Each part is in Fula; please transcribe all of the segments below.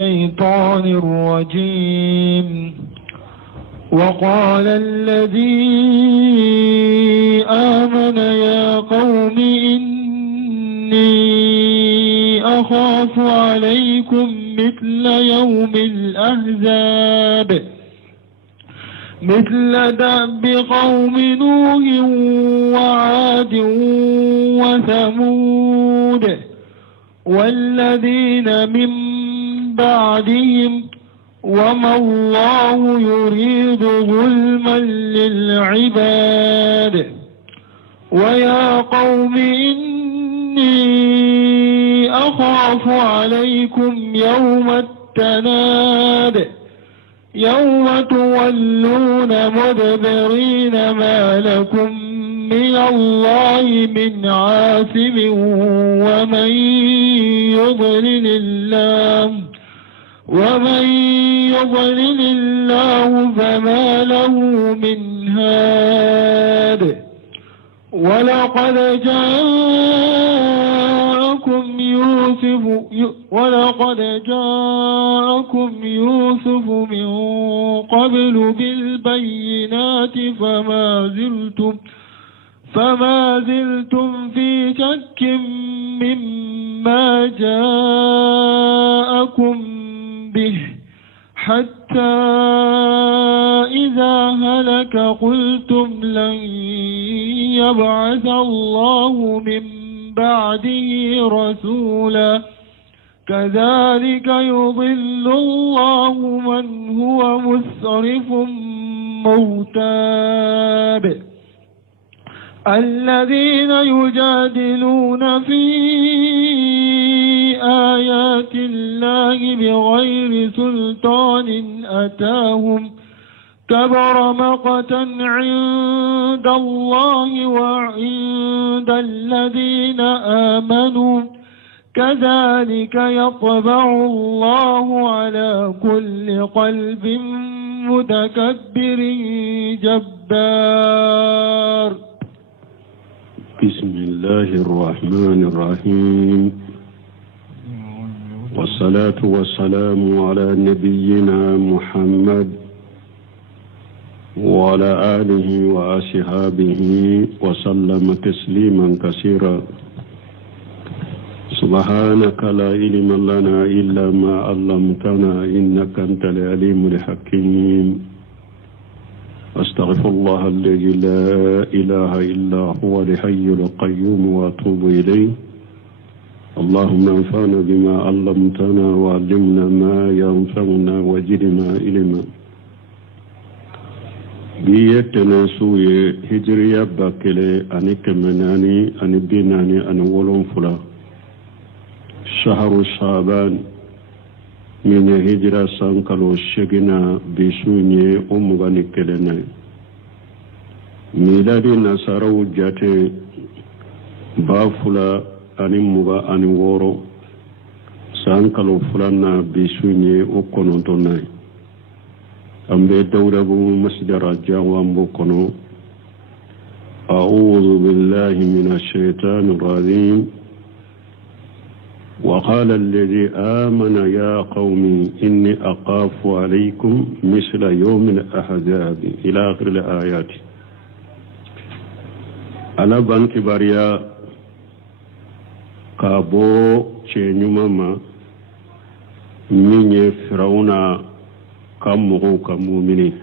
الشيطان الرجيم. وقال الذي آمن يا قوم إني أخاف عليكم مثل يوم الأحزاب مثل دأب قوم نوح وعاد وثمود والذين من بعدهم وما الله يريد ظلما للعباد. ويا قوم إني أخاف عليكم يوم التناد يوم تولون مدبرين ما لكم من الله من عاصم ومن يضلل الله فما له من هاد. ولقد جاءكم يوسف من قبل بالبينات فما زلتم في شك مما جاءكم به حتى إذا هلك قلتم لن يبعث الله من بعده رسولا كذلك يضل الله من هو مسرف مرتاب. الذين يجادلون في آيات الله بغير سلطان أتاهم كبر مقتا عند الله وعند الذين آمنوا كذلك يطبع الله على كل قلب متكبر جبار. بسم الله الرحمن الرحيم والصلاة والسلام على نبينا محمد وعلى آله وأصحابه وسلم تسليما كثيرا. سبحانك لا علم لنا إلا ما علمتنا إنك أنت العليم الحكيم. أستغفر الله الذي لا إله إلا هو الحي القيوم وأتوب إليه. اللهم انفعنا بما علمتنا وعلمنا ما ينفعنا وزدنا علما. بيتنا سوء هجرية باكلي أني كمناني أني بيناني أني ولون فلا شهر شعبان من هجرة سانكالو شغنا بسوني أمغاني كلنا ميلادي نصارو جاتي بافلا أني مغا أني وورو سانكالو فلانا بسوني أكونوتوناي أمبي دوربو مسجد رجاوان بوكونو. أعوذ بالله من الشيطان الرجيم. وقال الذي آمن يا قوم إني أخاف عليكم مثل يوم الأحزاب إلى آخر الآيات. على بنك باريا كابو تشينيوماما من فرعون كمغو كمؤمنين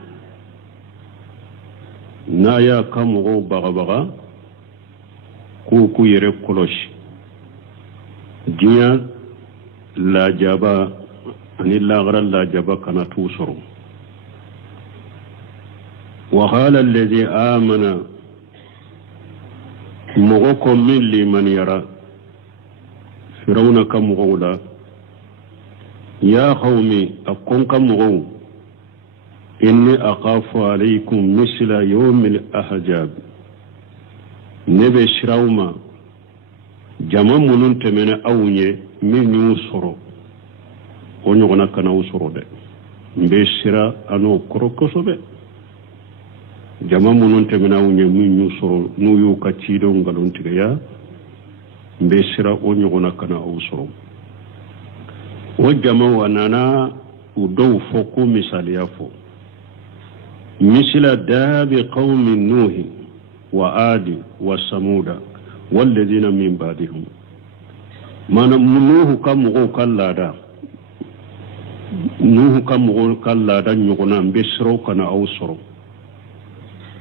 نايا كمغو بغبغا كوكو يريب كلوش جيا لا جابا أني لا غير لا جابا كان توسر. وقال الذي آمن مغوكم من لمن يرى فرعون كمغولا يا قومي أكون كمغو إني أخاف عليكم مثل يوم الأحزاب. نبي شراوما jama munun temene awunye min yusoro onyo gona kana usoro de mbe sira ano korokoso be jama munun temene awunye min yusoro nu yu kacido ngalon tigaya mbe sira onyo gona kana usoro وجمع ونانا ودو فوق مثال يفو مثل داب قوم نوح وعاد وثمود والذين من بعدهم من نوح كمغو كاللادا نوح كمغو كاللادا نيغنا بسرو كنا أوسرو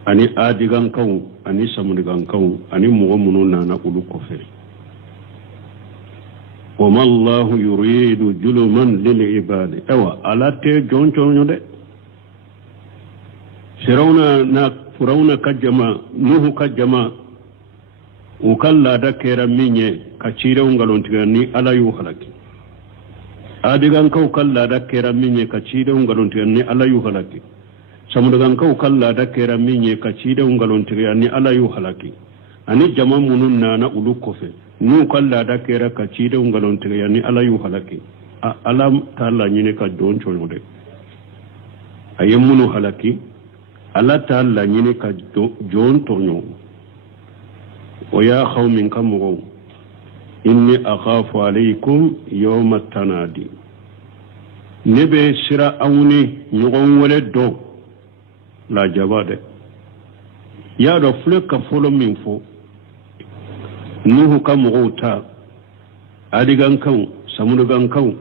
أني آدغان كو أني سمدغان كو أني مغمنو نانا أولو كفر وما الله يريد ظلما للعباد ايوا على تي جون جون دي فرعون كجما نوح كجما وكلا دكيرا ميني كاتشيرو غالونتغاني على يو خلاكي ادغان كو كلا دكيرا ميني كاتشيرو غالونتغاني على يو خلاكي سمدغان كو كلا دكيرا ميني كاتشيرو غالونتغاني على يو خلاكي اني جما منون نانا اولو كوفي nu kalla da kera ka ci da ungalon tiriya ni ala yu halaki ala ta Allah ne ka don choyo de ayen munu halaki ala ta Allah ne ka jon tonyo wa ya qaumin kamu inni akhafu alaykum yawm at-tanadi nebe sira awni nyugon wala do la jabade ya do fleka folo min fo nuhu kam mota adigan kan samudugan kan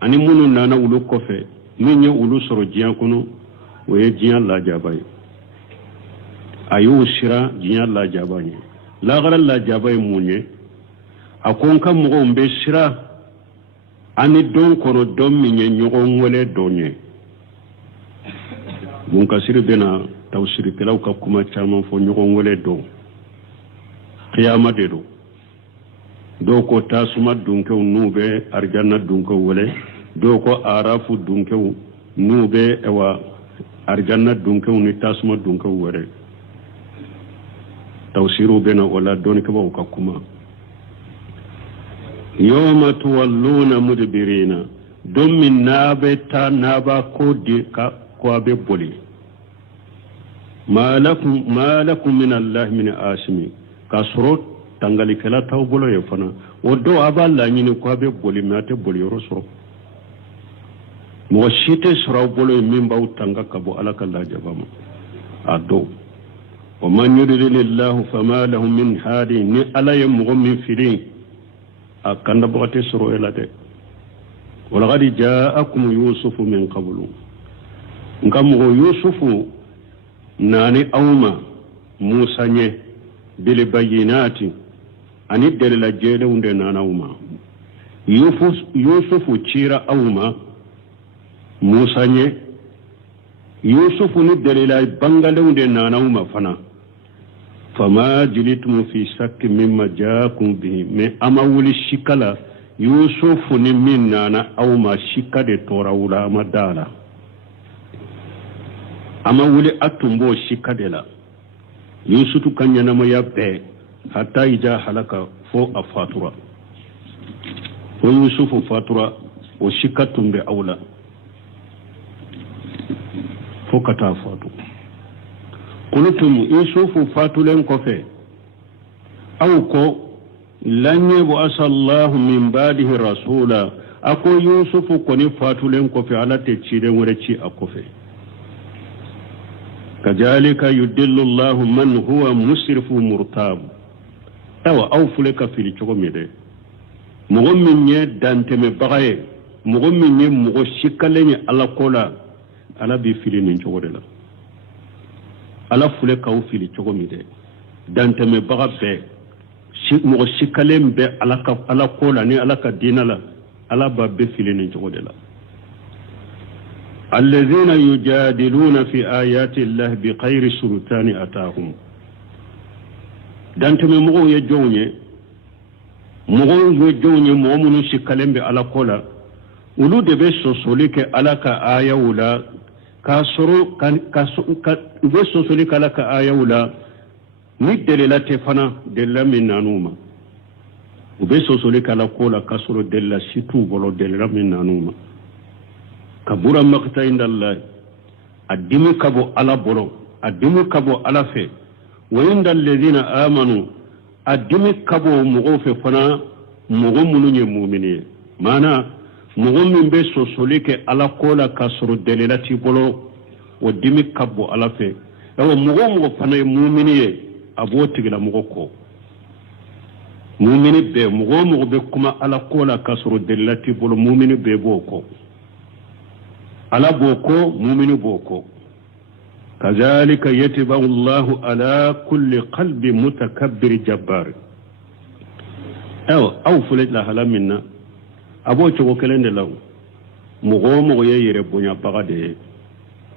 ani munun nana ulu kofe min ye ulu soro jiyan kono waye jiyan la jabay ayu shira jiyan la jabay la garan la jabay munye akon kan mo be shira ani don kono don min ye nyogon wole donye mun kasiri bena tawsiri kelaw ka kuma chama fo nyogon wole do qiyama de do ko tasuma dunkew nube arjanna dunkew wole do ko arafu dunkew nube ewa arjanna dunkew ni tasuma dunkew wore tawsiru bena wala don ko ba kuma yawma tuwalluna mudbirina dum min nabe ta naba ko di ka ko be boli malakum min allah min asimi kasrot tangali kala taw bolo ye fana wodo aballa nyini ko be boli mate boli rosro mo shite sura bolo min baw tanga kabo alaka la jabama ado wa man yuridillahu fama lahu min hadi ni ala yamghu min firin akanda bogate suru elade wala gadi ja'akum yusufu min qablu ngam yusufu nani awma musa nye bil bayinati ani dalila jele unde nana awma yusufu chira awma musa nye yusufu ni dalila bangale unde nana awma fana fama jilitum fi shakki mimma jaakum bihi me ama wuli shikala yusufu ni min nana awma shikade tora wula amadala ama wuli atumbo shikade la yusufu kanyana ma yabbe hatta ija halaka fo afatura fo yusufu fatura o shikatumbe awla fo kata fatu kulutum yusufu fatulen kofe aw ko lanye bu asallahu min badihi rasula ako yusufu koni fatulen kofe ala te cire wore ci akofe kajalika yudillu allah man huwa musrifu murtab tawa aw fuleka fili chogo mede mogo minye dante me bagaye mogo minye mogo shikalenye ala kola ala bi fili nin chogo de la ala fule kaw fili chogo mide dante me baga be mogo shikalen be ala kola ni ala ka dina la ala ba be fili nin chogo de la الذين يجادلون في آيات الله بغير سلطان أتاهم دانت مغو يجوني مؤمن شكلم على قولا ولو دبي سوسوليك على كآية ولا كاسرو دبي سوسوليك على كآية ولا ندل لا تفنا دل من نانوما وبي سوسوليك على قولا كاسرو دل سيتو بلو دل من نانوما kabura makta inda Allah addimu kabo ala bolo addimu kabo ala fe wa inda alladhina amanu addimu kabo mugo fe fana mugo mununye mu'mini mana mogo min be sosoli ke ala kola ka soro delelati bolo o dimi kabbo ala fe ewo mogo fana ye mumini ye abo tigila mogo ko mumini be mogo be kuma ala kola ka soro delelati bolo mumini be bo ko ala bo ko mumini bo ko kazalika yatba'u Allahu ala kulli qalbi mutakabbir jabbar aw fulet la halaminna abo chogo kelende law mogo ye yere bonya baga de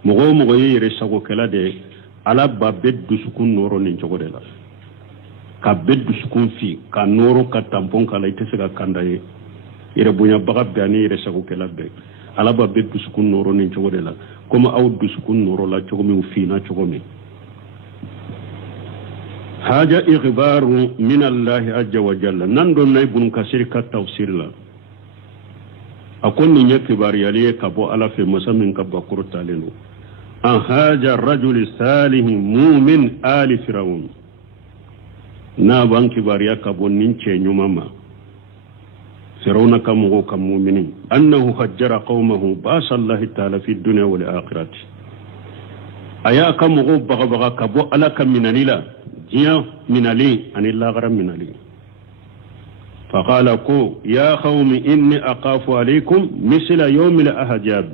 mogo ye yere sago kela de ala ba beddu sukun noro nin chogo de la ka beddu sukun fi ka noro ka tampon kala itese ka kanda ye yere bonya baga be ani yere sago kela be ala ba beddu sukun noro nin chogo de la kuma aw du sukun noro la chogo mi fi na chogo mi haja ikhbaru min Allah azza wa jalla nan don nay bun kasir ka tafsir la akon ni nyaki bari yali ka bo ala fe masamin ka bakuru talenu an haja rajul salih mu'min ali fir'aun na banki bari ka bo nin ce nyumama fir'auna kam go kam mu'minin annahu hajjara qaumahu ba sallahi ta'ala fi dunya wal akhirati aya kam go baga ka bo ala kam minanila jiya minali anilla garam minali فقال كو يا قوم إني أخاف عليكم مثل يوم الأحزاب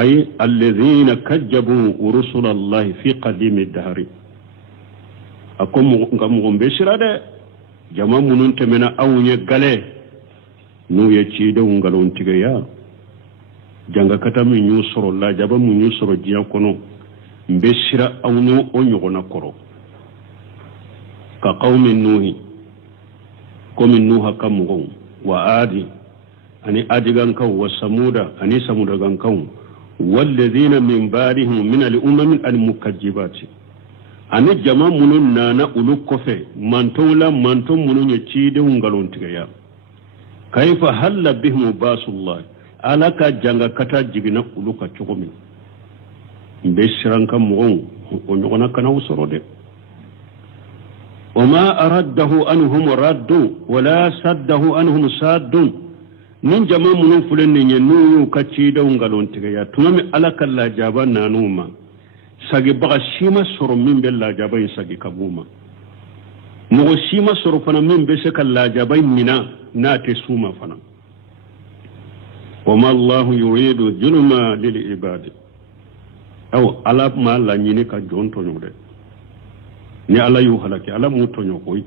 أي الذين كذبوا رسل الله في قديم الدهر أكم بشرة ده جماعة منون تمنا أو يقلة نو يشيده ونقلون تجيا جنگا كتامي نيوسر الله جابا نيوسر جيا كنو بشرة أو نو أنيغنا كرو كقوم نوح komin nuha kamugon wa adi ani adi gankan wa samuda ani samuda gankan wallazina min ba'dihim min al-umam al-mukazzibati ani jama munun nana ulu kofe manton munun ya ci de hungalon tigaya kaifa halla bihim basullah alaka janga kata jigina ulu ka chogomi be shiranka mugon o nyona kana usorode وما أرده أنهم ردوا ولا سده أنهم سادون من جمع من فلن ينو كتشيدا ونغالون تغيا تمامي ألاك الله جابا نانوما ساقي بغا شيما سورو من بالله جابا يساقي كبوما مغو شيما سورو فنا من بسك الله جابا منا ناتي سوما فنا وما الله يريد ظلما للعباد أو ألاب ما لا ينك جون تنوري ni ala yu halaki ala mutonyo koy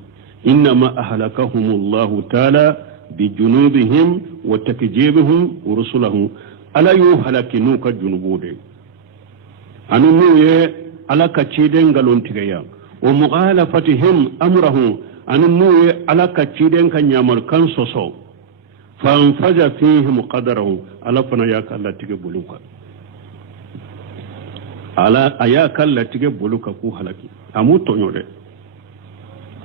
inma ahlakahumullahu ta'ala bi junubihim wa takjibihim wa rusulihim ala yu halaki nu ka junubude anu nuye ala ka ciden galon tigaya wa mughalafatihim amrahum anu nuye ala ka ciden kan yamal kan soso fa anfaja fihim qadarahu ala fana ya kala tige buluka ala ayaka la tige boluka ku halaki amu tonyo de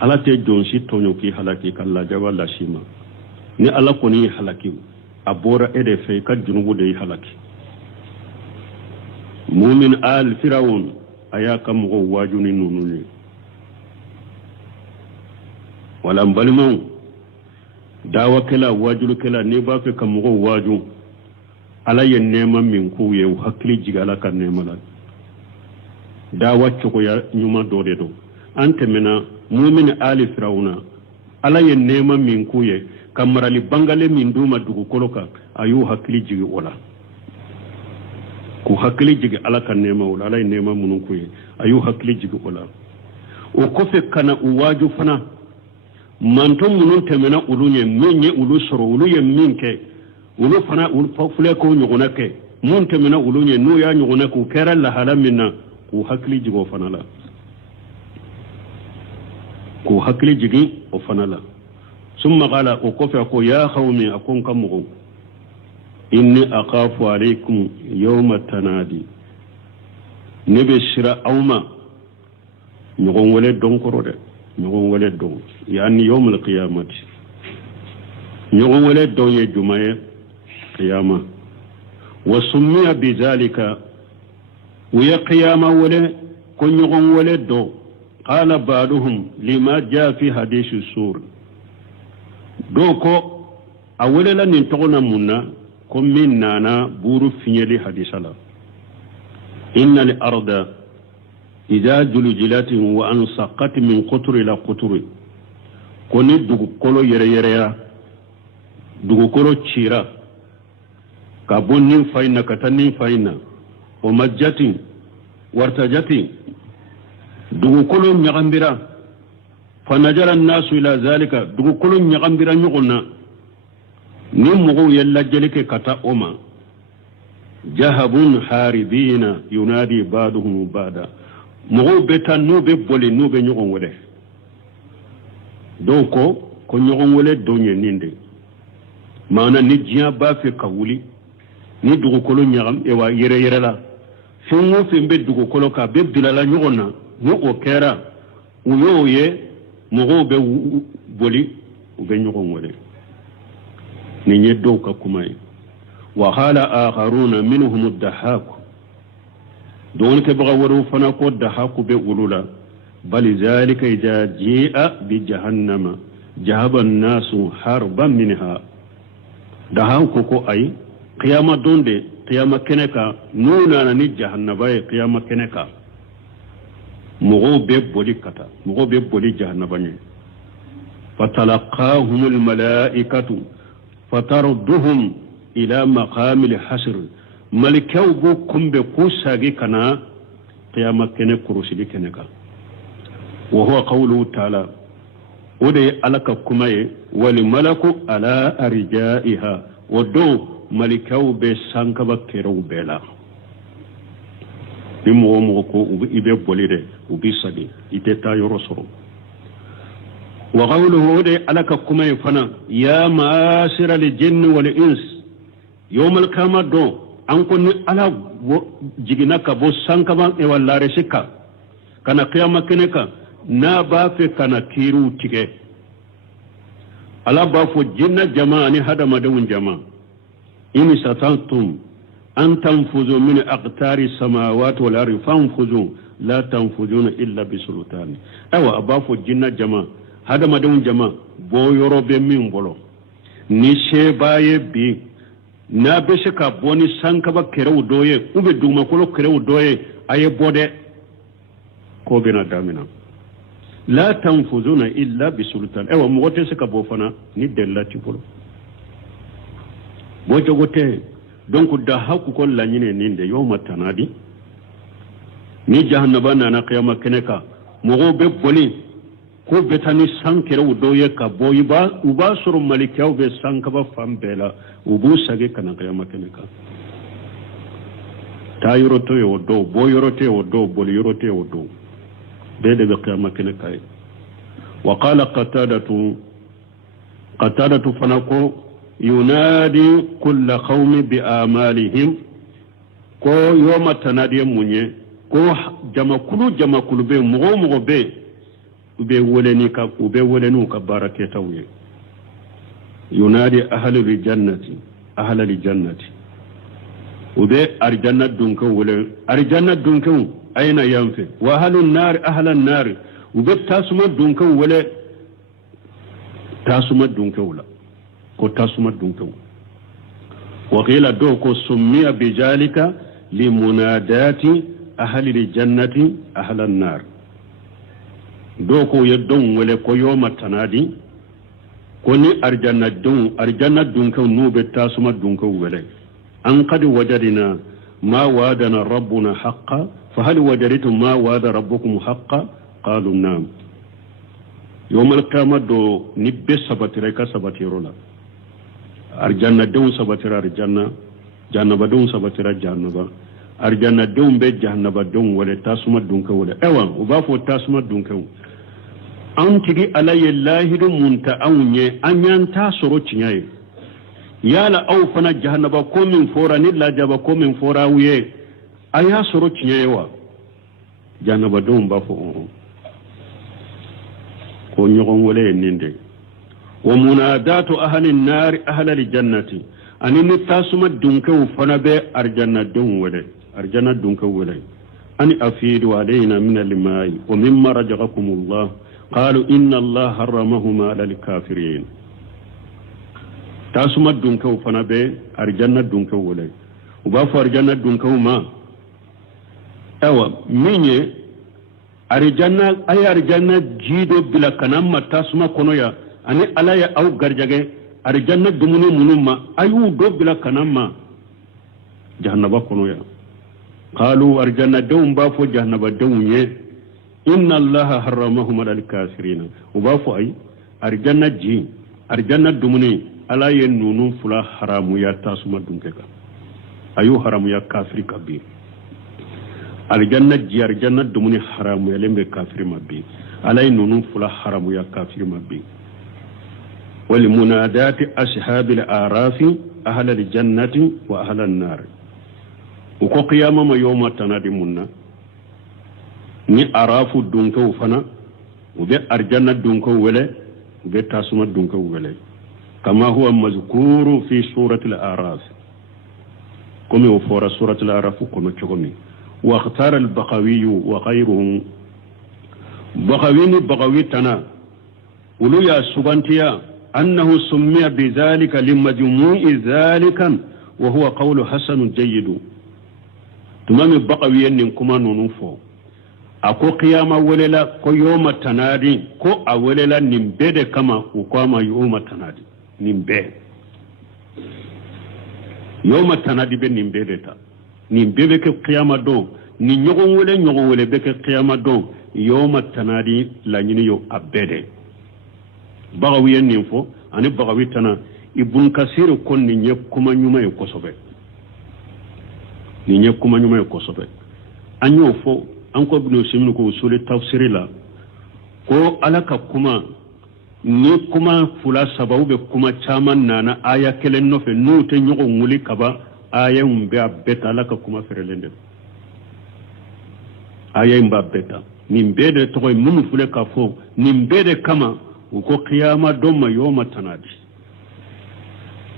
ala te jonsi tonyo ki halaki kala jaba la shima ni ala koni halaki abora ede fe ka junubu de halaki mu'min al firaun ayaka mu wajuni nununi wala mbalimo dawa kala wajulu kala ne ba fe kam mu waju ala yen nema min ku ye hakli jigala kan nema la da wacce ko ya nyuma dode do antemena mu'min ali firauna ala yen nema min kuye kamarali bangale min duma dugu koloka ayu hakli jigi wala ku hakli jigi ala kan nema wala ala nema munun kuye ayu hakli jigi wala o kofe kana uwaju fana manton munun temena ulunye menye ulu soro uluye minke ulu fana ulu fule ko nyugona ke mun temena ulunye nu ya nyugona ku kera la halamina ku hakli jigo fanala ku hakli jigi o fanala summa qala o kofa ko ya khawmi akun kamugo inni aqafu alaykum yawma tanadi nebe shira awma nyogon wole donkoro de nyogon wole don yani yawmul qiyamati nyogon wole don ye jumaye qiyama wa summiya bizalika ويا قيامة ولا كن يغن ولدو قال بعضهم لما جاء في حديث السور دوكو awela nin togona munna ko min nana buru finyeli hadisala inna al arda idha juljilat wa ansaqat min qutri ila qutri koni dugu kolo yere yere ya dugu kolo chira ka bonni fayna katani fayna o majjati wartajati dugu kolo nyagambira fanajara an-nasu ila zalika dugu kolo nyagambira nyuguna ni mugo yalla jelike kata oma jahabun haribina yunadi ba'duhum ba'da mugo beta no be boli no be nyugon wole donc ko nyugon wole donye ninde mana ni jiya ba fe kawuli ni dugu kolo nyagam e wa yere yere la fingo fembe dugu kolo ka be bilala nyugona no o kera uyoye mugo be boli be nyugon wole ni nyeddo ka kumay wa hala akharuna minhum ad-dahhak don ke baga waru fana ko dahhaku be ulula bal zalika idha jaa bi jahannama jahaba an-nasu harban minha dahhaku ko ay qiyama donde qiyama keneka nuna ni jahannaba e qiyama keneka mugo be boli kata mugo be boli jahannaba ni fatalaqahum al-malaikatu فتردهم إلى مقام الحسر ملكاو بو كمبه كوساغي كنا قيامة كنه كروسي كنكا وهو قوله تعالى ودي ألك كمي ولملك على أرجائها ودو ملكاو بسانكبا كيرو بلا بمو موكو إبه بوليده وبيسادي إتتا يرسرو وقوله ودي ألك كمي فنا يا معاشر الجن والإنس يوم القيامة دو أنكم على جيناك بو سانكبا إيوالله رشكا كان قيامة كنكا نابا في كان كيرو تيكي على بافو جنة جماعة هذا مدون جماعة إن ستنتم أن تنفذوا من أقطار السماوات والأرض فانفذوا لا تنفذون إلا بسلطان أو أبافو جنة جماعة hada madon jama bo yoro be min bolo ni shebaye bi na be shaka boni sanka ba kerew doye ube duma kolo kerew doye aye bode ko bena damina la tanfuzuna illa bi sultan ewa mo wote saka bo fana ni dellati bolo bo jogote donc da hakku ko lanyine ninde yoma tanadi ni jahannaba na qiyama keneka mo be boli ko betani sankere udoye ka boyiba uba suru malikiya ube sankaba fambela ubu sage kana qiyama keneka ta yoroto yodo bo yorote yodo bol yorote yodo bede be qiyama keneka wa qala qatadatu fanako yunadi kull qawmi bi amalihim ko yoma tanadi munye ko jama kulu be mugo be ube woleni ka ube wolenu ka barake tawye yunadi ahlul jannati ube arjanna dunka wole arjanna dunka ayna yanfe wa ahlun ahlan nar ube tasuma dunka wole tasuma dunka wala ko tasuma dunka wa qila do ko summiya bijalika limunadati ahlil jannati ahlan nar doko yeddon wele ko yoma tanadi koni arjanna dun kan nube tasuma dun kan wele an qad wajadina ma wadana rabbuna haqqan fa hal wajadtum ma wada rabbukum haqqan qalu na'am yawmal qiyamah nibbe sabatire ka sabatirola arjanna dun sabatira arjanna jannaba dun sabatira jannaba arjanna dun be jannaba dun wele tasuma dun kan wele ewan uba fo tasuma dun kan an tigi alaye lahidu munta aunye anyan ta soro cinyaye yala au fana jahannaba ko min fora ni lajaba ko min fora wuye aya soro cinyaye wa jahannaba don ba fo ko nyogon wole ninde wa munadatu ahli an-nar ahli al-jannati anini tasuma dunke fana be arjanna don wole arjanna dunke wole ani afidu alaina min al-ma'i wa mimma razaqakumullah قالوا إن الله حرمهما على الكافرين tasuma dunkew fana be arjanna dunkew wole uba fo arjanna dunkew ma ewa minye arjanna jido bila kanamma tasuma kono ya ani alaya au garjage arjanna dumuni munumma ayu do bila kanamma jahannaba kono ya qalu arjanna dawm ba fo jahannaba dawye inna allaha harramahum alal kafirin uba fo ay arjanna dumuni ala ye nunu fula haramu ya tasuma dunkeka ayu haramu ya kafiri kabir arjanna dumuni haramu ya lembe kafiri mabbi ala ye nunu fula haramu ya kafiri mabbi wal munadati ashabil arafi ahla al jannati wa ahla an nar uko qiyama ma yawma tanadi munna ni arafu dunko fana ube arjanna dunko wele ube tasuma dunko wele كما هو مذكور في سورة الأعراف كما هو في سورة الأعراف كما تشغمي واختار البغوي وغيره بغوي تنا ولو يا سبانتيا أنه سمي بذلك لمجموع ذلك وهو قول حسن جيد تمام بغوي كما ننفو أكو قيامة وللا كو يوم التنادي كو أوللا نمبد كما وكما يوم التنادي nimbe yoma tanadi be nimbe deta nimbe be ke qiyama do ni nyogon wole be ke qiyama do yoma tanadi la nyini yo abede bagawi yen info ani bagawi tana ibn kasir kon ni nyekuma nyuma yo kosobe anyo fo anko ibn simnu ko usuli tafsiri la ko alaka kuma ni kuma fula sababu be kuma chaman nana aya kelen no fe nu te nyogo nguli kaba aya umbe abeta laka kuma ferelende aya imba beta nimbede to mun fule ka fo nimbede kama uko qiyama doma yoma tanadi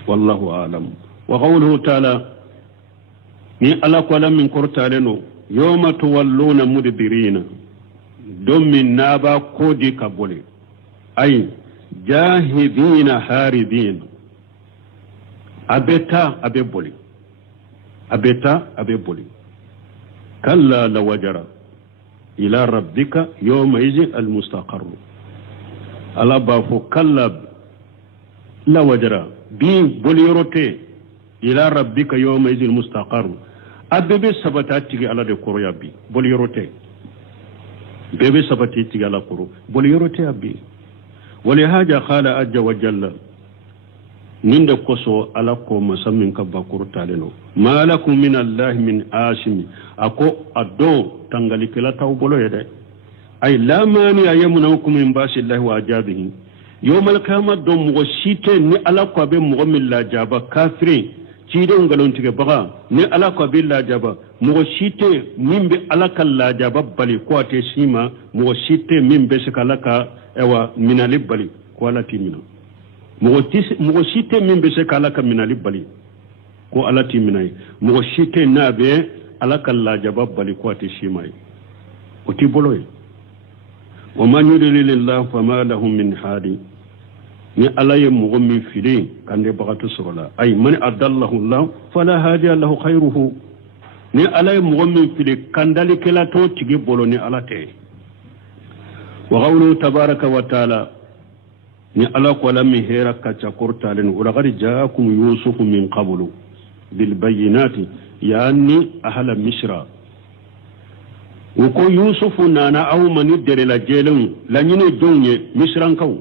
wallahu alam wa qawluhu ta'ala ni ala qala min qurtaleno yawma tuwalluna mudbirina domin naba kodi kabole ay jahidina haribin abeta abeboli kalla lawajara ila rabbika yawma idhin almustaqarr ala bafo kalla lawajara bi bolirote ila rabbika yawma idhin almustaqarr abebe sabata tigi ala de koroya bi bolirote bebe sabati tigi ala koro bolirote abi ولهذا قال عز وجل نند كوسو على كو مسمين كباكور تالنو ما لكم من الله من عاصم اكو ادو تانغالي كلا تاو بولو يده اي لا مانع يمنعكم من باس الله واجابه يوم القيامه دو مغشيته ني على كو به مغمل لا جابا كافرين تيدو نغالون تيغه بغا ني على كو به لا جابا مغشيته ميمبي على كلا جابا بالي كواتي سيما مغشيته ميمبي سكالاكا ewa minali bali ko alati mina mo shite min be se kala ka minali bali ko alati minai mo shite nabe alaka la jabab bali ko ati shimai o ti boloy wa man yudlilillahu fama lahum min hadi ni alaye mo min fili kande bagatu sorola ay man adallahu allah fala hadiya lahu khayruhu ni alaye mo min fili kandali kala to tigi bolo ni alate وقوله تبارك وتعالى ni ala ko la mi hera ka chakurta len ula gari jaakum yusuf min qablu bil bayyinati yani ahla misra ko yusuf nana aw mani dere la jelen la nyine donye misran kaw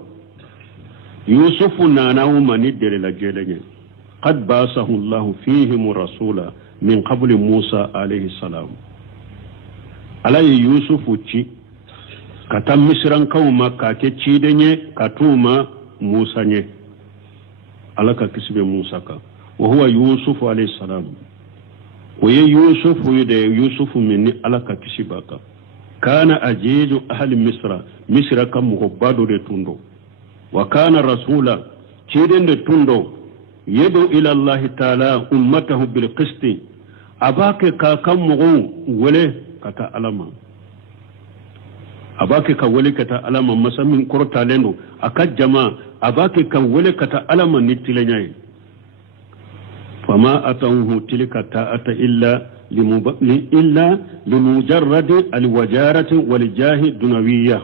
yusuf nana aw mani dere la jelen qad basahu allah fihim rasula min qabli musa alayhi salam ala yusuf ci kata misran kawma ka ke cidenye katuma musa nye alaka kisbe musa ka wa huwa yusuf alayhi salam wa yusuf yude yusuf minni alaka kisibaka kana ajiju ahli misra kam muhabbado de tundo wa kana rasula ciden de tundo yedo ila allah taala ummatahu bil qisti abake ka kam mugo wele kata alama abake ka wele kata alama masamin korta lendo aka jama abake ka wele kata alama nitilenyai فما أتوه تلك الطاعة إلا لمجرد الوجارة والجاه الدنيوية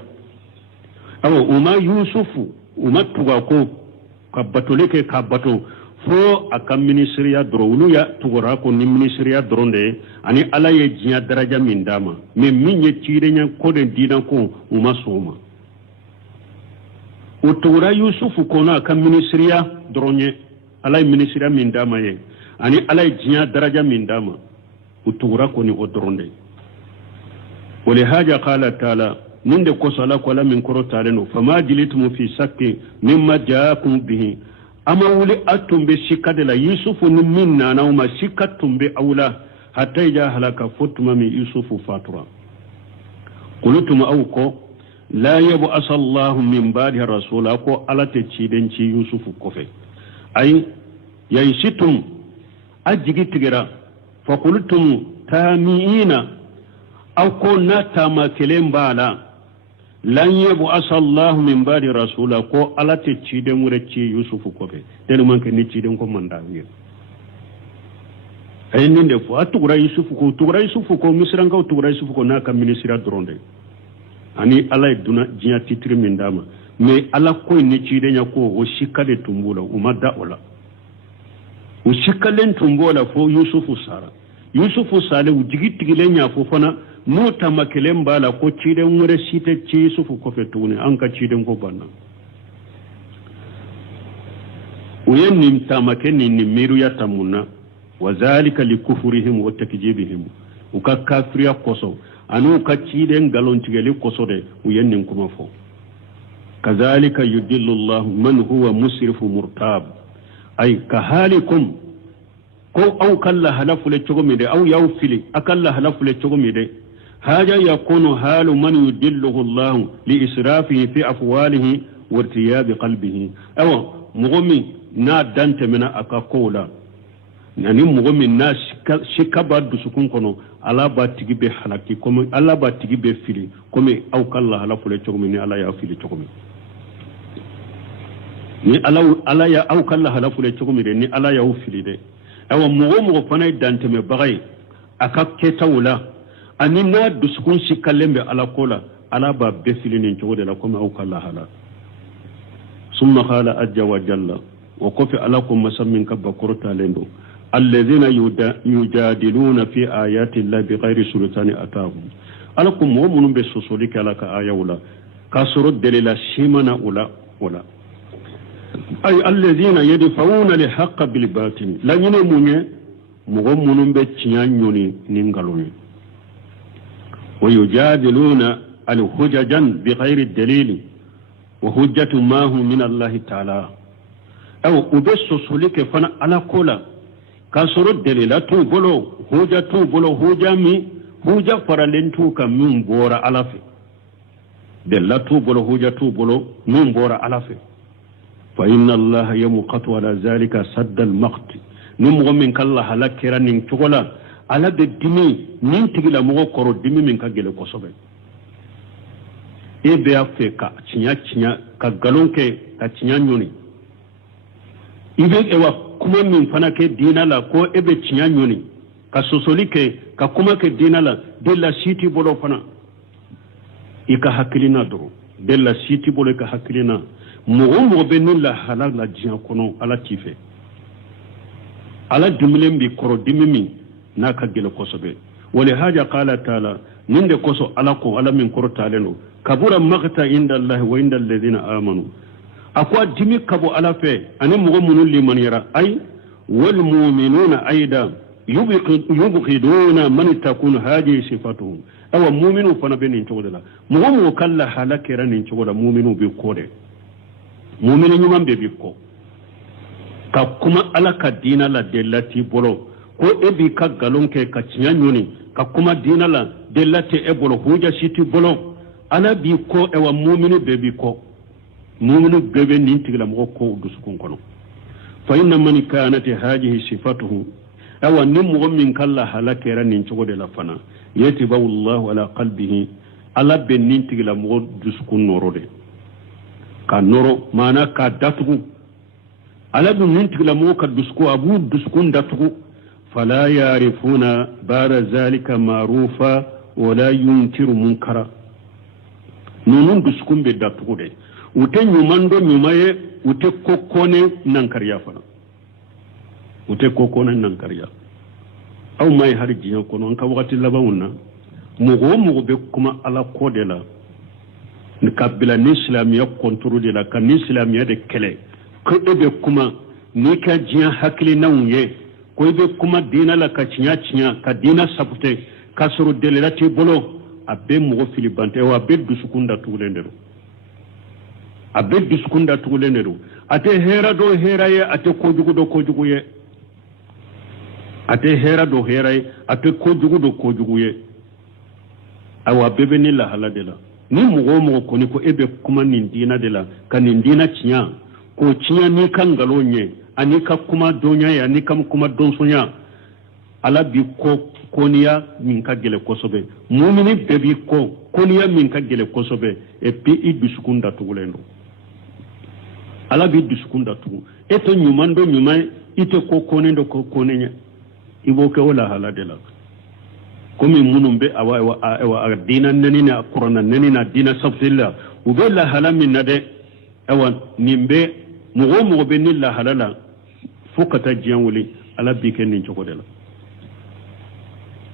أو أما يوسف أما تغاكو كبتو لك كبتو fo aka ministriya doro ya tugora ko ni ministriya doronde ani ala ye jiya daraja min dama me min ye cire nya ko den dinan ko uma soma o tugora yusufu ko na aka ministriya doronye ala ye ministriya min dama ye ani ala ye jiya daraja min dama o tugora ko ni o doronde wali haja qala taala ninde ko sala ko la min koro taleno fama jilitum fi sakki mimma jaakum bihi ama wuli atumbe shikade la yusufu ni minna na uma shikatumbe awla hatta ija halaka futuma mi yusufu fatura qulutum awko la yabu asallahu min ba'di rasula ko alate cidenci yusufu kofe ay yayshitum ajigi tigira fa qulutum tamiina aw ko natama kelembala lan yabu asallahu min ba'di rasula ko alate ciden wure ci yusufu ko be telu manke ni ciden ko manda wi ay ninde fo atugura yusufu ko misran ko tugura yusufu ko na kam ministra dronde ani alay duna jinya titri min dama me ala ko ni ciden ya ko o shikade tumbula umadda ola o shikalen tumbola fo yusufu sale ujigitigilen ya fo fana mota makelen bala ko ciden wure site ci sufu ko fetune an ka ciden ko banna uyen nim tamaken ni miru ya tamuna wazalika likufurihim wa takjibihim uka kafriya koso anu ka ciden galon tigeli koso de uyen nim kuma fo kazalika yudillu Allah man huwa musrifu murtab ay kahalikum ko au kalla halafu le chogomide au yawfili akalla halafu le chogomide هذا يكون حال من يدله الله لإسرافه في أفواله وارتياب قلبه أو مغمي نا دانت من أكاكولا يعني مغمي نا شكبا دسكون كنو ألا باتيجي بحلقي كومي ألا باتيجي بفيلي كومي أو كالله هلا فلي تقومي ني ألا يفيلي تقومي ni ala ya au kala hala fule chugumi de ni ala ya ufili de awa mugo fana dante me bagay aka ketawula ani na duskun shikalembe ala kola ala ba befili ni chugode la kuma au kala hala summa qala ajja wa jalla wa qafi alakum masammin kabakurta lendo alladhina yujadiluna fi ayati llahi bighairi sultani atahum alakum mu'minun bi susulika alaka ayawla kasuru dalila shimana ula ay alladhina yadfa'una lihaqqa bil batil la nyine munye mu'minun be cianyoni ningaloni wa yujadiluna al hujajan bighairi dalili wa hujjatu ma hu min Allah ta'ala aw ubesso sulike fana ala kola kasoro dalila tu bolo hujami huja faralentu kam min bora alafe della tu bolo min bora alafe fa inna Allah yamqatu ala zalika sadd al maqt num min kala halakira nin tugola ala de dimi nin tigila mo koro dimi min ka gele ko sobe e be afeka cinya ka galonke ka cinya nyoni ibe ewa kuma min fana ke dinala ko ebe cinya nyoni ka sosolike ka kuma ke dinala della siti bolo fana ika hakilina do della siti bolo ka hakilina mo be nulla halal la jian kono ala tife ala dumlem bi koro dimimi naka gele kosobe wali haja qala taala ninde koso ala ko ala min koro taleno kabura maghta inda Allah wa inda alladhina amanu akwa dimi kabo ala fe ani mo munul liman yara ay wal mu'minuna aida yubqiduna man takun hadi sifatuhum aw mu'minu fana benin tawdala mo kala halakira nin tawda mu'minu bi kode mu'minu nyumam be bi ko ka kuma ala ka dina la delati bolo ko ebi ka galonke ka cianyoni ka kuma dina la delati e bolo huja siti bolo ala bi ko e wa mu'minu be bi ko mu'minu bebe nin tigla mo ko dusukun kono fa inna man kanat hadhihi sifatuhu aw nimu min kala halakira nin tawde la fana yatiba wallahu ala qalbihi ala be nin tigla mo dusukun norode ka noro mana ka datugu ala dum nintigla mo ka dusku abu duskun datugu fala yarifuna bara zalika ma'rufa wala yunkiru munkara nunun duskun be datugu de ute nyumando nyumaye ute kokone nankariya fana ute kokone nankariya aw may har jiya kono an ka wakati labawunna mugo be kuma ala kodela ni kabila ni islamiya kontrole la kan islamiya de kele ko be kuma ni ka jiya hakili nawye ko be kuma dina la ka cinya ka dina sabute ka suru delati bolo abbe mugo filibante wa be dusukunda tulendero abbe dusukunda tulendero ate hera do heraye ate kojugu do kojugu ye ate hera do heraye ate kojugu do kojugu ye awa bebe ni la haladela ni mugo koni ko ebe kuma nin dina de la ka nin dina cinya ko cinya ni kan galonye ani ka kuma donya ya ni kam kuma donsonya ala bi ko koniya min ka gele kosobe mu'mini bebi ko koniya min ka gele kosobe e pi idusukunda tugulendo ala bi dusukunda tugu eto nyumando nyumai ite ko konendo ko konenya ibo ke wala haladela komi munumbe awa dina nenina qur'ana nenina dina sabtilla ubella halamin nade awan nimbe mugo be nilla halala fukata jiyanwuli ala bi ken nin chokodela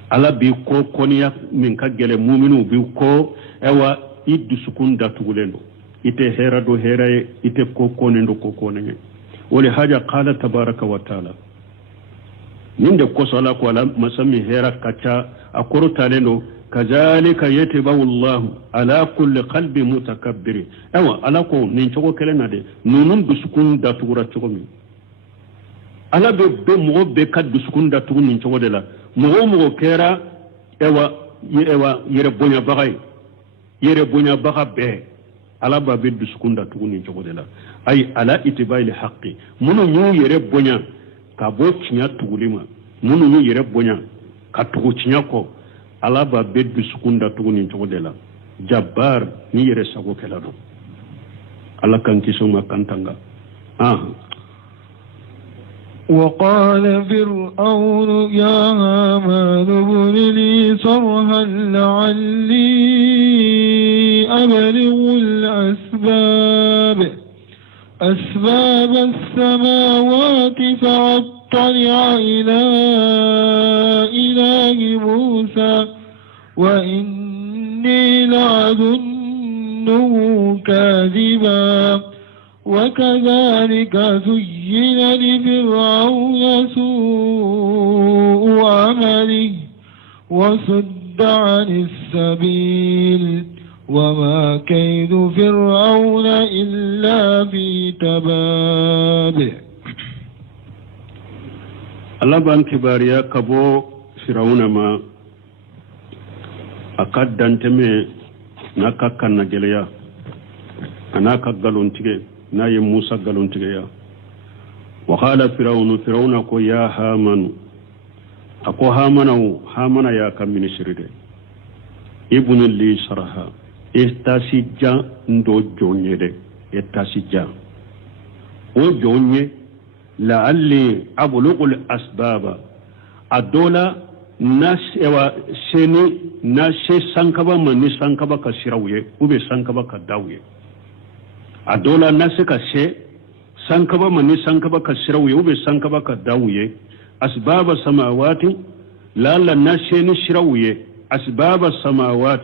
ala bi ko koniya min ka gele mu'minu bi ko awa iddu sukun datugulendo ite hera do heraye ite ko konendo ko konenye wali haja qala tabaraka wa taala ninde ko sala ko ala masami hera kacha akoro talendo kazalika yatabawu Allah ala kulli qalbi mutakabbir awa ala ko nin chogo kelena de nunun dusukun datugura chogomi ala be mo be kad dusukun datugu nin chogo de la mo kera ewa yere bonya baga be ala ba be dusukun datugu nin chogo de la ay ala itibaili haqqi munu ñu yere bonya ka bo cinya tugulima munu ñu yere bonya ka tugu cinya ko ala ba be dusukun datugu nin chogo de la jabbar ni yere sago kala do ala kan kisuma kantanga وقال فرعون يا هامان ابن لي صرحا لعلي أبلغ أسباب السماوات فأطلع إلى إله موسى وإني لأظنه كاذبا وكذلك زين لفرعون سوء عمله وصد عن السبيل وما كيد فرعون إلا في تباب الله بان كباريا كبو فرعون ما أقد دانتمي ناكا نجليا أنا كقالون تيجي ناي موسى قالون تيجي وقال فرعون كو يا هامان أكو هامان يا كم من شريده ابن لي شرها استاسيجا ندو جونيه ده استاسيجا او جونيه لعلي أبلغ الأسباب الدولة ناس اوا سيني ناس سانكبا من سانكبا كشراويه وبي سانكبا كداويه الدولة ناس كشي سانكبا من سانكبا كشراويه وبي سانكبا كداويه أسباب السماوات لا ناس سيني شراويه أسباب السماوات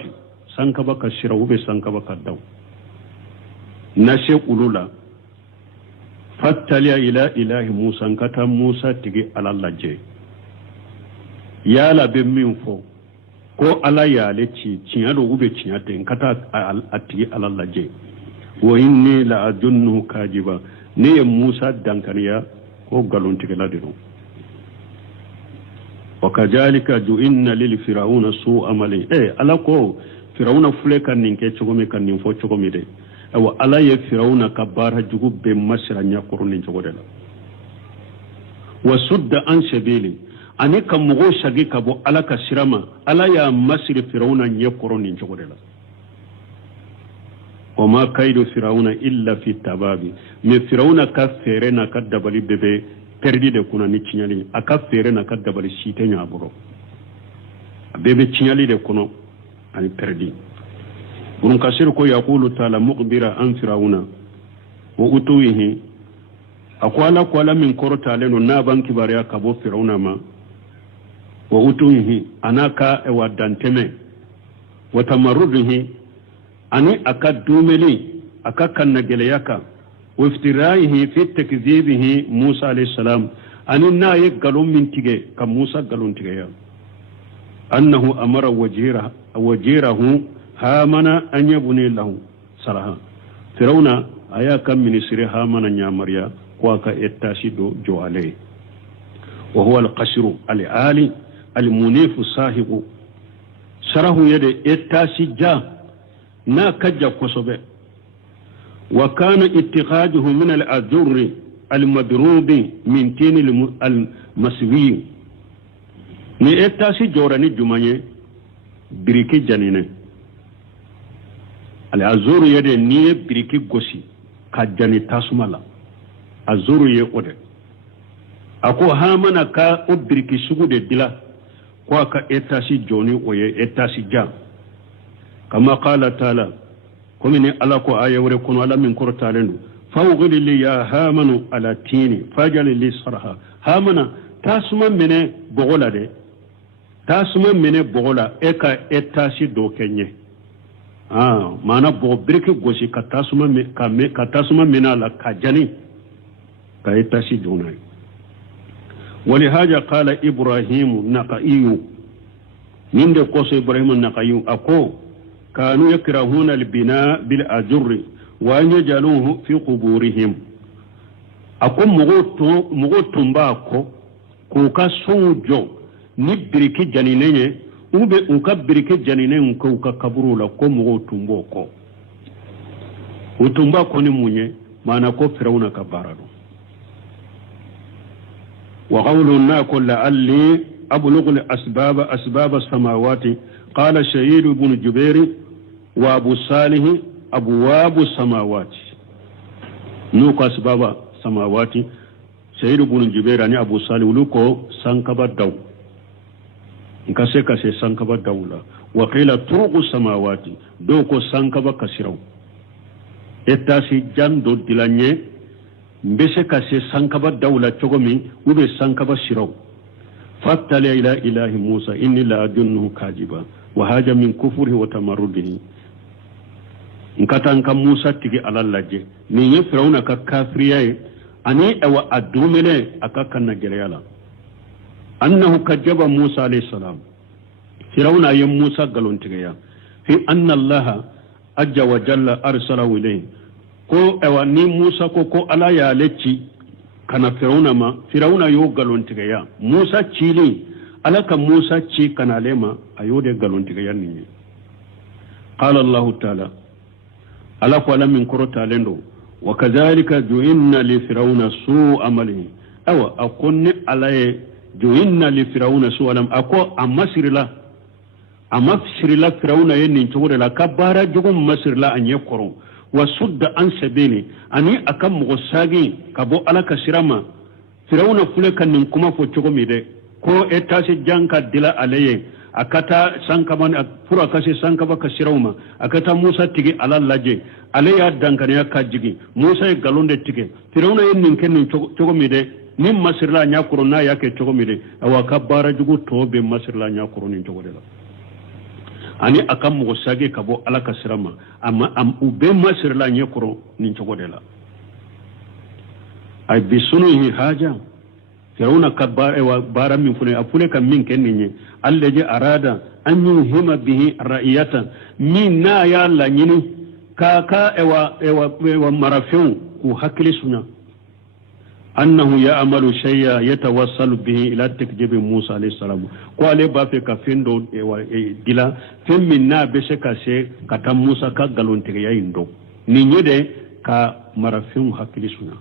سانكبا كشراويه وبي سانكبا كداو ناس قلولا فاتليا إلى إله موسى كتا موسى تجي على الله جي yala be min fo ko ala yale cinya do ube cinya ten kata ati ala laje wa inni la adunnu kajiba ne Musa dankaniya ko galon tigala de wa kadhalika ju'inna lil fir'auna su amali ala ko fir'auna fule kan ninke chogomi kan nin fo chogomi de wa ala ye fir'auna kabara jugu be masra nya koroni chogodela wa sudda an sabili ani ka mogo sagi ka bo ala ka sirama ala ya masiri firawuna nye koroni jogodela wa ma kaidu firawuna illa fi tababi me firawuna ka fere na ka dabali bebe perdi de kuna ni cinyali aka fere na ka dabali shite nya buro bebe cinyali de kuno ani perdi burun kasir ko yaqulu ta'ala muqbira an firawuna wa utuwihi akwala min korota leno na banki bariya kabo firawuna ma wa utuwihi anaka e wadanteme wa tamarrudihi ani aka dumeli aka kanna geleyaka wa iftiraihi fi takdhibihi Musa alayhi salam ani na ye galon min tige ka Musa galon tige ya annahu amara wajirahu hamana an yabuni lahu saraha firawna aya kam ministre hamana nyamariya ko aka ettashi do joale wa huwa al-qasru al-ali al-munif sahibu sarahu yade ettashi ja na kajja kosobe wa kana ittikhaduhu min al-ajurri al-madrubi min tin al-maswi ni ettashi jorani jumanye biriki janine al-azuru yade ni biriki gosi kajjani tasumala azuru ye ode ako hamana ka o biriki sugu de dila ko aka ettashi joni oye ettashi ja kama qala ta'ala komini ala ko ayawre kono ala min kortalendu fawghili li ya hamanu ala tini fajali li sarha hamana tasuma mene bogola de tasuma mene bogola eka ettashi do kenye mana bo birki gosi ka tasuma mena la kajani ka ettashi jona ولهذا قال إبراهيم النقعي من قص إبراهيم النقعي أكو كانوا يكرهون البناء بالأجر وأن يجعلوه في قبورهم أكو مغوتم باكو كوكا سوجو نبريك جنينين ube ukabirike janine uka kaburula ko mugotumboko utumbako ni munye maana ko firawuna kabarado wa qawluna kullu alli ablughu asbab as-samawati qala shayyid ibn jubair wa abu salih abwab as-samawati nuko asbaba samawati shayyid ibn jubair ani abu salih luko sankaba daw nkase sankaba dawla wa qila turuqu samawati doko sankaba kasiraw etasi jando dilanye mbese kase sankaba dawla chogomi ube sankaba shiraw fattala ila ilahi musa inni la adunnu kajiba wa haja min kufrihi wa tamarrudihi nkatanka musa tigi alallaje ni yefrauna ka kafriya ani awa adumele akakanna gereyala أنه كجب موسى عليه السلام فرعون أيام موسى قالوا انتقيا في أن الله أجا وجل أرسله إليه كو أواني موسى كو ألا يالتي كان فرعون يو قالوا انتقيا موسى تشيلي ألا كموسى تشي كان عليما أيودي قالوا انتقيا نيني قال الله تعالى ألا فعلا من كرة لندو وكذلك جئنا لفرعون سوء عمله أو أقول عليه joinna li firawuna su'alam ako amasirila firawuna yenni tawre la kabara jogum masirila anye koron wa sudda an sabili ani akam mugosagi kabo alaka sirama firawuna fule kan kuma fo jogomi de ko etase janka dila alaye akata sankaban pura kasi sankaba kasirawma akata musa tigi alallaje alaya dankaniya kajigi musa e galonde tigi firawuna yenni kenni jogomi de nim masirla nya kurona yake chogomide awaka bara jugu tobe masirla nya kuroni chogodela ani akam mo sage kabo alaka sirama amma ube masirla nya kuro ni chogodela ay bisunu haja firawna kabara wa bara min fune afule kam min kenni allaje arada an yuhima bihi ra'iyata min na ya la nyini kaka ewa marafiu ku hakili suna أنه يعمل شيئا يتوصل به إلى تكذيب موسى عليه السلام قال بافي كفندو دلا فمنا بشكا شيء كتم موسى كغلون تغيا يندو نينيده كمرفيم حكيلسنا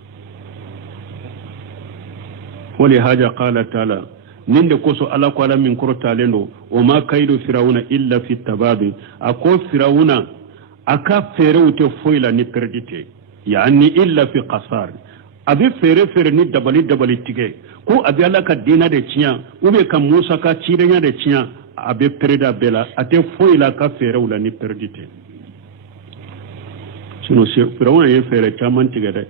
ولهذا قال تعالى نند كوسو على قال من كرتا لندو وما كيد فرعون إلا في التباب أكو فرعون aka fere ute foila ni perdite yani illa fi qasar abi fere ni dabali tige ko abi ala ka dina de tiya ube ka Musa ka cirenya de tiya abi perda bela ate foila ka fere wala ni perdite sino se firawna ye fere chaman tige de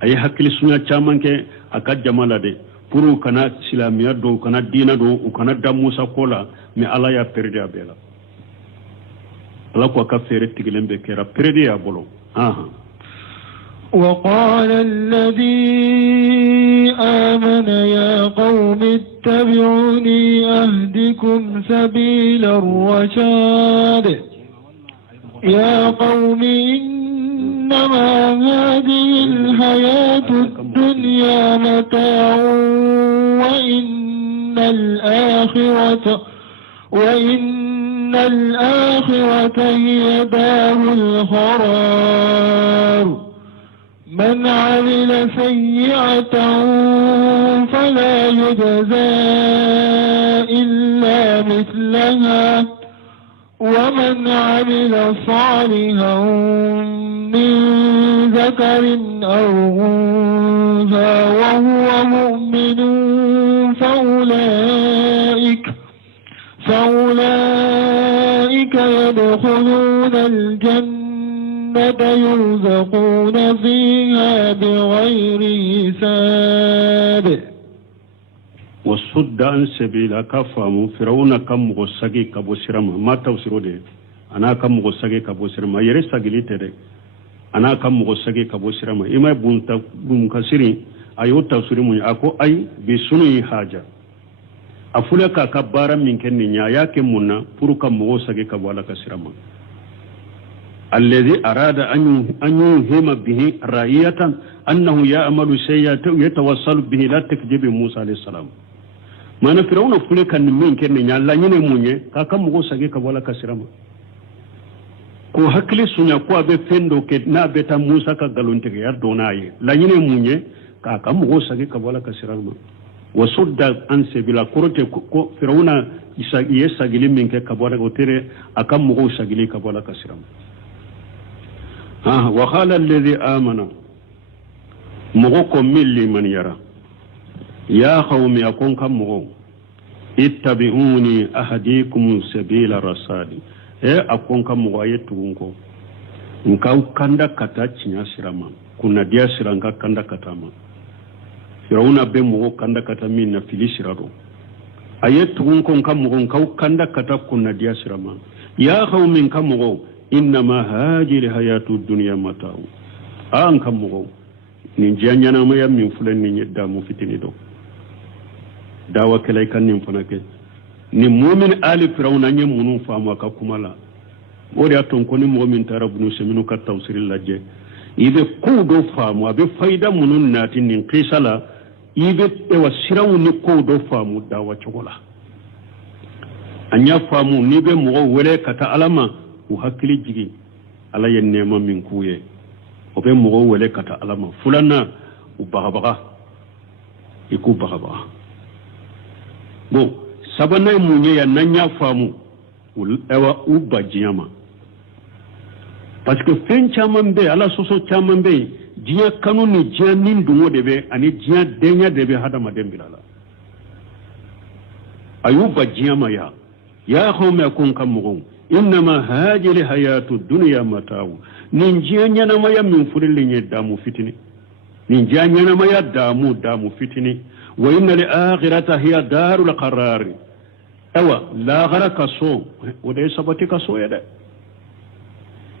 ay hakili sunya chaman ke aka jamala de puru kana silamiya do kana dina do kana da Musa kola me ala ya perda bela ala ko ka fere tigilembe kera perdi ya bolo وقال الذي آمن يا قوم اتبعوني أهدكم سبيل الرشاد يا قوم إنما هذه الحياة الدنيا متاع وإن الآخرة هي دار القرار من عمل سيئة فلا يجزى إلا مثلها ومن عمل صالحا من ذكر أو أنثى وهو مؤمن فأولئك يدخلون الجنة يرزقون فيها بغير حساب وصد عن سبيل كفام فرعون كم غسقي كبو سرما ما توسرو دي أنا كم غسقي كبو سرما يري سقلي تدي أنا كم غسقي كبو سرما إما بنكسرين أيو توسري من أكو أي بسني حاجة أفولك كبارا من كنيا يا كمونا فرو كم غسقي كبو على كسرما الذي أراد أن يوهم به رأية أنه يأمل سيئة يتوصل به لا تكذب موسى عليه السلام ما نفرون فلك من كنيا لا ينموني كم غسقي كبو على كسرما ko hakili sunya ko abe fendo ke na beta Musa ka galonte ya donaye la nyine munye ka kam go sagi ka wala ka sirama wasudda an sebila korote ko firawuna isa yesa gilimin ke ka wala go tere akam go sagili ka wala ka sirama wa qala alladhi amana mugo milli man yara ya qawmi akun kam mugo ittabi'uni ahadikum sabila rasadi akon kan mu waye tugunko nka kanda kata cinya sirama kuna dia siranga kanda kata ma firawuna be mu kanda kata min na filisirado aye tugunko kan mu nka kanda kata kuna dia sirama ya qaumin kan mu inna ma hajir hayatu dunya mata'u an kan mu nin janya na maya min fulan ni yadda mu fitini do dawa kelai kan nin funake ni mu'min ali firawna nye munu famu ka kumala ori aton ko ni mu'min tarabunu seminu ka tawsiril lajje ibe ko do famu abe faida munun nati nin qisala ibe e wasirawu ni ko do famu dawa chogola anya famu ni be mo wele kata alama u hakili jigi ala yen nema min kuye o be mo wele kata alama fulana u bagabaga iku bagabaga bon sabana munye ya nanya famu ewa uba jiyama parce que fen chaman be ala soso chaman be jiya kanu ni jiya nin dungo debe ani jiya denya debe hadama dembilala ayuba jiyama ya khawme kun kamugo inma hajil hayatu dunya mata'u nin jiya nyana maya min furilli damu fitini nin jiya nyana maya damu fitini wa inna li akhirata hiya darul qarar ewa lagara kaso wadai sabati kaso ya da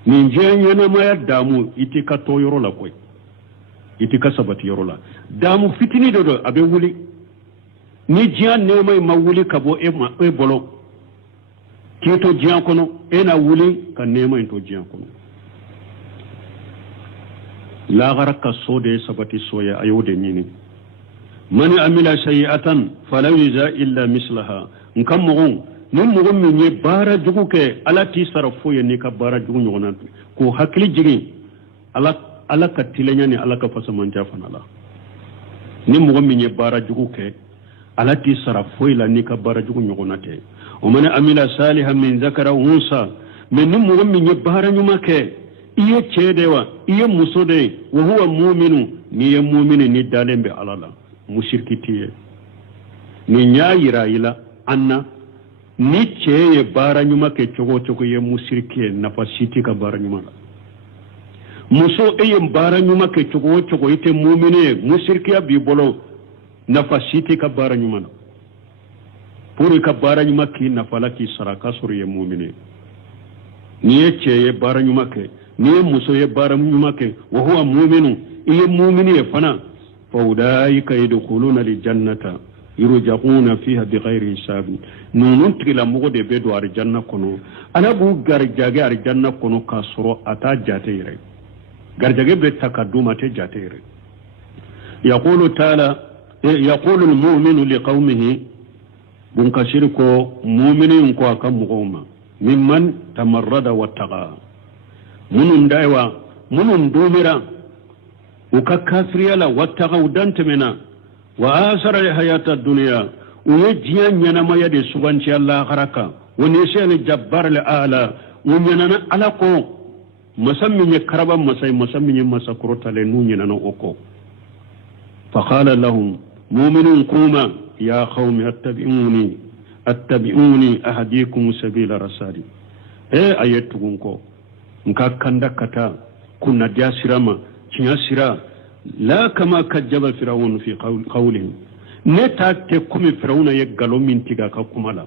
nin jenye na maya damu iti ka to yoro la koy iti ka sabati yoro la damu fitini do abe wuli ni jian ne mai mawuli kabo e bolo ki to jian kono e na wuli kan ne mai to jian kono lagara kaso de sabati soya ayode nini man amila sayi'atan fala yujza illa mislaha nkam mogon nin mogon min ye baara jugu ke ala ti sarafo ye ni ka baara jugu ɲɔgɔnna ko hakili jigin ala ka tilenya ni ala ka fasamanja fana la nin mogon min ye baara jugu ke ala ti sarafo la ni ka baara jugu ɲɔgɔnna tɛ o man amila salihan min zakara unsa mais ni mɔgɔ min ye baara ɲuman kɛ i ye cɛ de wa i ye muso de wa huwa mu'minu ni ye mu'mini ni dalen bɛ ala la mushriki t'i ye nin y'a yira i la an na ni cɛ ye baara ɲuman kɛ cogo o cogo i ye mushriki ye nafa si t'i ka baara ɲuman la muso e ye baara ɲuman kɛ cogo o cogo i tɛ mu'mini ye mushrikiya b'i bolo nafa si t'i ka baara ɲuman na pour i ka baara ɲuman k'i nafa la k'i sara k'a sɔrɔ i ye mu'mini ye ni ye cɛ ye baara ɲuman kɛ ni ye muso ye baara ɲuman kɛ wa huwa mu'minu i ye mu'mini ye fana fa ulaika yadkhuluna aljannata yurjaquna fiha bighayri hisabi nunun tigilamɔgɔ de bɛ don arijanna kɔnɔ ala b'u garijɛgɛ arijanna kɔnɔ k'a sɔrɔ a t'a jate yɛrɛ garijɛgɛ bɛ ta ka d'u ma a tɛ jate yɛrɛ yaqulu ta'ala yaqulu almu'minu liqawmihi bunkasiri ko mu'minin ko a ka mɔgɔw ma mimman tamarrada wattaqa munun daiwa munun domira u ka kafiriya la wattaqa u dantemena wa asara hayata dunya u ye diɲɛ ɲɛnamaya de suganci Allah haraka wa nisyan jabbar al-ala u ɲɛnana ala ko masa min ye karaba masa min ye masa korotale nu ɲɛnana o ko faqala lahum mu'minun kuma ya qawmi attabi'uni ahadikum sabila rasadi ayatugun ko nka kanda kata kunna dia sirama cinya sira la kama kajjaba fir'aun fi qawlihi ne ta te kuma fir'auna ya galo min tiga ka kuma la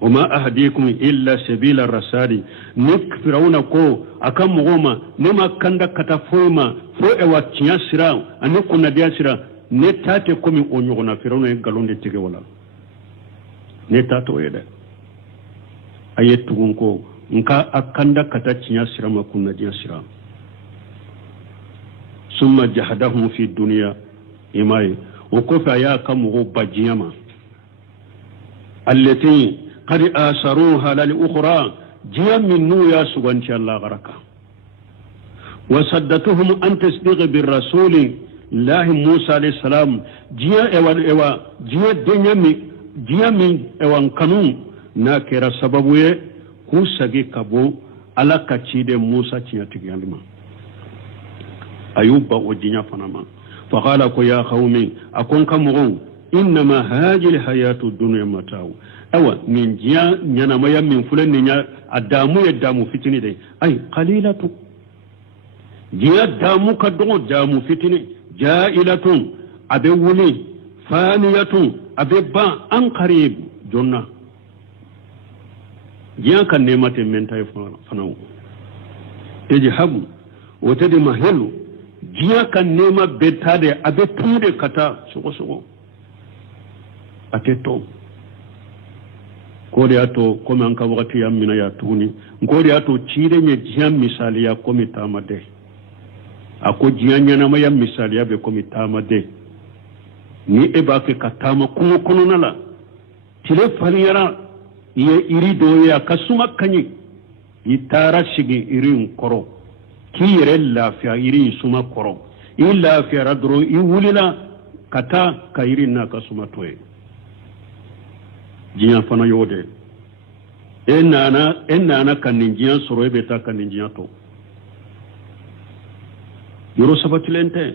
wama ahadikum illa sabila rasadi ne fir'auna ko akan mugoma ne ma kanda kata foima fo e wa cinya sira an kunna dia sira ne ta te kuma o nyogona fir'auna ya galo de tiga wala ne ta to yede ayatugun ko nka akanda kata cinya sira ma kunna dia sira summa jahadahum fi dunya imai وكفى يا كم بجيما التي قد آثروها للأخرى جيم من نويا سبحان الله غرقا وصدتهم أن تصدق بالرسول الله موسى عليه السلام جيا جيا من ايوان قانون ناكرا سببوه كوساقي كبو على كتشيد موسى تياتيغانما أيوب ودينا فنما فقال يا قومي أكون كمغو إنما هذه الحياة الدنيا متاع أو من جيا نما من فلان نيا الدامو يدامو فتني دي أي قليلة جيا دامو كدو دامو فتني جائلة أبي ولي فانية أبي با أن قريب جنة جيا كان نعمة من تاي فنو تجحب وتدي مهلو jiya kan nema beta de abe tude kata soko ate to ko de ato ko man ka wakati ya mina ya tuni ko de ato chire nye jiya misali ya komi tamade ako jiya nyana ma ya misali ya be komi tamade ni eba ke katama kuma kono nala tile faliyara ye iri do ya kasuma kanyi itara shigi iri nkoro ki yɛrɛ lafiya yiri suma kɔrɔ i lafiyara dɔrɔn i wulila ka taa ka yiri n'a ka suma to ye diɲɛ fana y'o de e nana ka nin diɲɛ sɔrɔ e bɛ taa ka nin diɲɛ to yɔrɔ sabatilen tɛ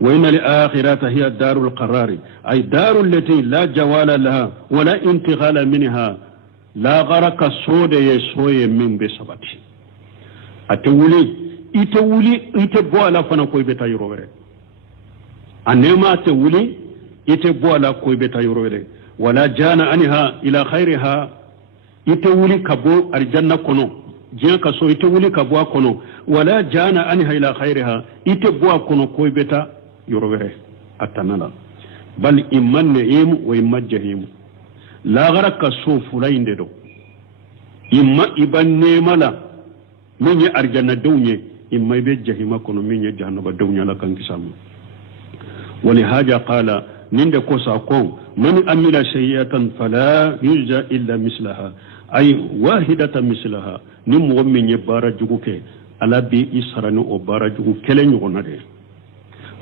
wa inna al-akhirata hiya darul qarari ay darul lati la jawala laha wala intighala minha la gharaka sode ye soye min be sabati ate wuli ite bo ala fana ko beta yoro were anema te wuli ite bo ala ko beta yoro were wala jana anha ila khairiha ite wuli kabo arjanna kono jiya ka so ite wuli kabo kono wala jana anha ila khairiha ite bo kono ko beta yoro were atanala bal imanne im wa imajjahim la garaka so fulainde do imma ibanne mala min ya arjanna dawnye imma be jahima kono min ya jahannaba dawnya la kan kisam wali haja qala ninde ko sa ko man amila shay'atan fala yujza illa mislaha ay wahidatan mislaha nim mo min ya bara jugu ke ala bi israni o bara jugu kele nyugona de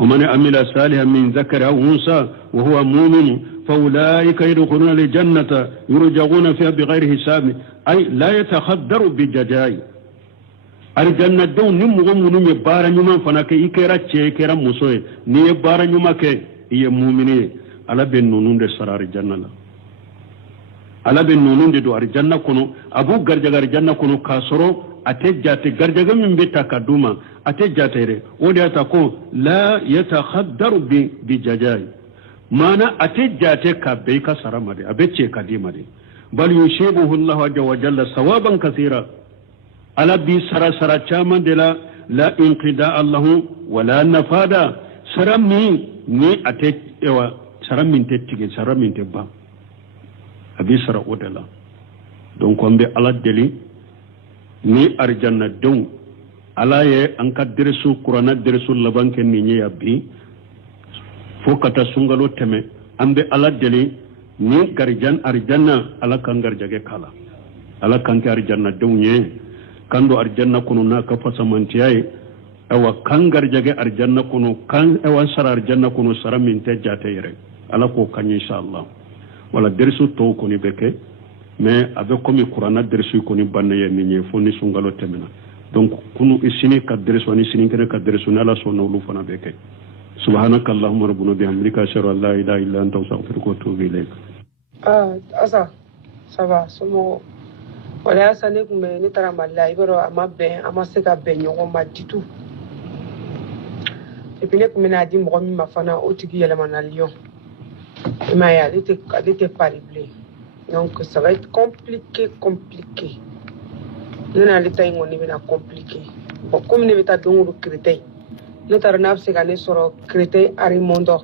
ومن عمل صالحا من ذكر أو أنثى وهو مؤمن فأولئك يدخلون الجنة يرزقون فيها بغير حساب أي لا يتخدر بجزاء الجنة دون نمغم نمي بارا نما فنك إكرا تشي إكرا مسوي ني بارا نما كي إيه مؤمني على بين نونون دي سرار الجنة لا على بين نونون دي دو الجنة كنو أبو غرجة الجنة كنو كاسرو أتجات غرجة من بيتا كدوما أتجات ودي أتكون لا يتخدر بجزاء مانا أتجات كبيك سرمدي أبتشي كديمدي بل يشيبه الله عز وجل ثوابا كثيرا على بي سرا سرا چامن دلا لا انقضاء الله ولا نفادا سرمي ني أتج إيوا سرمين تتيجي سرمين تبا أبي سرا ودلا دون كومبي على دلي ni arjanna don ala ye an ka dersu qur'ana dersu laban ken ni yabbi fo kata sungalo teme ambe ala deli ni garjan arjanna ala kan garjage kala ala kan ka arjanna don ye kando arjanna kunu na ka fasamantiyaye awa kan garjage arjanna kunu kan awa sara arjanna kunu sara min te jate yere ala ko kan inshallah wala dersu to kuni beke mais avec comme qur'ana dersu kuni banne ye ni foni sungalo temena donc kunu isini ka dersu ni sini kene ka dersu ala sonna lu fana beke subhanakallahumma rabbuna bihamdika ashhadu an la ilaha illa anta astaghfiruka wa atubu ilayk asa ça va somo wala asa ne kume ne tara malla ibero ama se ka ben yogo ma ditu et puis ne kume na di mo mi mafana o tigi yele manalion et ma ya était pariblé. Donc ça va être compliqué. Nous n'allons pas compliqué. Bon, comme nous avons donc le crédit, nous avons un chrétien à Rimondo.